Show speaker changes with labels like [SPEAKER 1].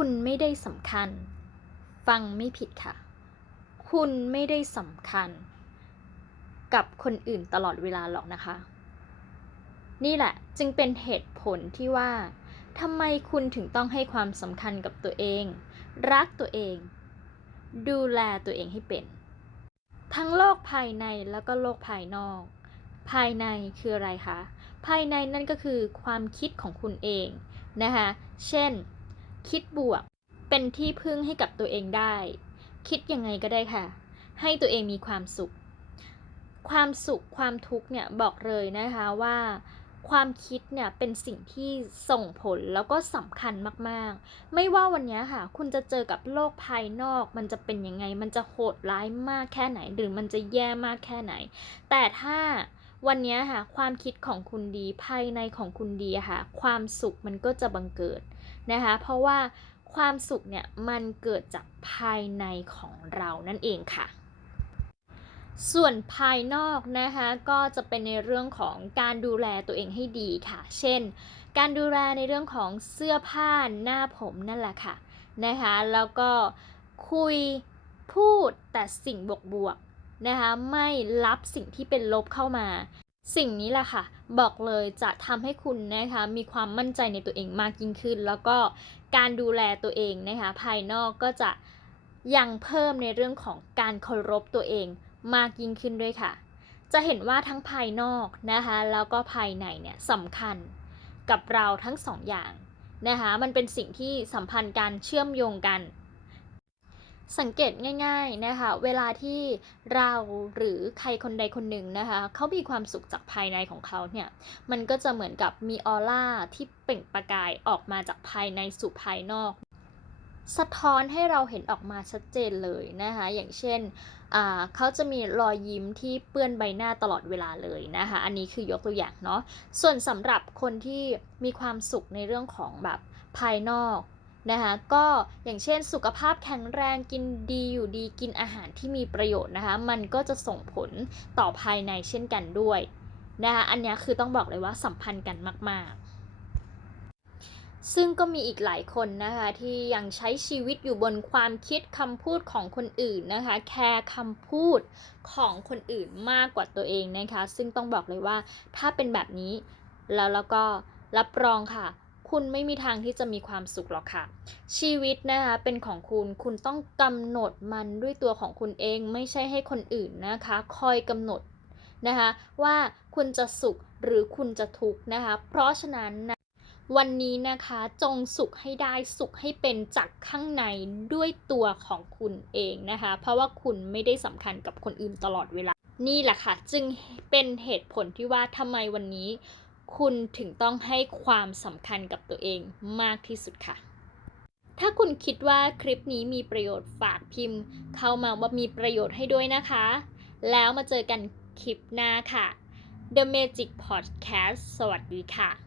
[SPEAKER 1] คุณไม่ได้สำคัญ ฟังไม่ผิดค่ะ คุณไม่ได้สำคัญ กับคนอื่นตลอดเวลาหรอกนะคะ นี่แหละจึงเป็นเหตุผลที่ว่าทำไมคุณถึงต้องให้ความสำคัญกับตัวเอง รักตัวเอง ดูแลตัวเองให้เป็น ทั้งโลกภายในแล้วก็โลกภายนอก ภายในคืออะไรคะ ภายในนั่นก็คือความคิดของคุณเองนะคะ เช่น คิดบวก เป็นที่พึ่งให้กับตัวเองได้ คิดยังไงก็ได้ค่ะ ให้ตัวเองมีความสุข ความสุขความทุกข์เนี่ยบอกเลยนะคะว่า ความคิดเนี่ยเป็นสิ่งที่ส่งผลแล้วก็สำคัญมากๆ ไม่ว่าวันนี้ค่ะ คุณจะเจอกับโลกภายนอก มันจะเป็นยังไง มันจะโหดร้ายมากแค่ไหน หรือมันจะแย่มากแค่ไหน แต่ถ้า วันนี้ค่ะความคิดของคุณดีภายในของคุณดีค่ะ ความสุขมันก็จะบังเกิดนะคะ เพราะว่าความสุขเนี่ยมันเกิดจากภายในของเรานั่นเองค่ะส่วนภายนอกนะคะก็จะเป็นในเรื่องของการดูแลตัวเองให้ดีค่ะ เช่น การดูแลในเรื่องของเสื้อผ้าหน้าผมนั่นแหละค่ะนะคะ แล้วก็คุยพูดแต่สิ่งบวก นะคะไม่รับสิ่งที่เป็นลบเข้ามา สิ่งนี้แหละค่ะ บอกเลยจะทำให้คุณนะคะมีความมั่นใจในตัวเองมากยิ่งขึ้น แล้วก็การดูแลตัวเองนะคะภายนอกก็จะยังเพิ่มในเรื่องของการเคารพตัวเองมากยิ่งขึ้นด้วยค่ะ จะเห็นว่าทั้งภายนอกนะคะแล้วก็ภายในเนี่ยสำคัญกับเราทั้งสองอย่างนะคะมันเป็นสิ่งที่สัมพันธ์กันเชื่อมโยงกัน สังเกตง่ายๆนะคะเวลาที่เราหรือใครคนใดคนหนึ่งนะคะเขามีความสุขจากภายในของเขาเนี่ยมันก็จะเหมือนกับมีออร่าที่เปล่งประกายออกมาจากภายในสู่ภายนอก สะท้อนให้เราเห็นออกมาชัดเจนเลยนะคะอย่างเช่นเขาจะมีรอยยิ้มที่เปื้อนใบหน้าตลอดเวลาเลยนะคะอันนี้คือยกตัวอย่างเนาะส่วนสำหรับคนที่มีความสุขในเรื่องของแบบภายนอก นะคะก็อย่างเช่นสุขภาพแข็งแรงกินดีอยู่ดีกินอาหารที่มีประโยชน์นะคะ มันก็จะส่งผลต่อภายในเช่นกันด้วยนะคะอันนี้คือต้องบอกเลยว่าสัมพันธ์กันมาก ๆซึ่งก็มีอีกหลายคนนะคะที่ยังใช้ชีวิตอยู่บนความคิดคำพูดของคนอื่นนะคะแคร์คำพูดของคนอื่นมากกว่าตัวเองนะคะ ซึ่งต้องบอกเลยว่าถ้าเป็นแบบนี้แล้วแล้วก็รับรองค่ะ คุณไม่มีทางที่จะมีความสุขหรอกค่ะ ชีวิตนะคะเป็นของคุณคุณต้องกำหนดมันด้วยตัวของคุณเองไม่ใช่ให้คนอื่นนะคะ คอยกำหนดนะคะว่าคุณจะสุขหรือคุณจะทุกข์นะคะ เพราะฉะนั้นนะวันนี้นะคะจงสุขให้ได้สุขให้เป็นจากข้างในด้วยตัวของคุณเองนะคะ เพราะว่าคุณไม่ได้สำคัญกับคนอื่นตลอดเวลา นี่แหละค่ะ จึงเป็นเหตุผลที่ว่าทำไมวันนี้ คุณถึงต้องให้ความสำคัญกับตัวเองมากที่สุดค่ะ ถ้าคุณคิดว่าคลิปนี้มีประโยชน์ฝากพิมพ์ เข้ามาว่ามีประโยชน์ให้ด้วยนะคะ แล้วมาเจอกันคลิปหน้าค่ะ The Magic Podcast สวัสดีค่ะ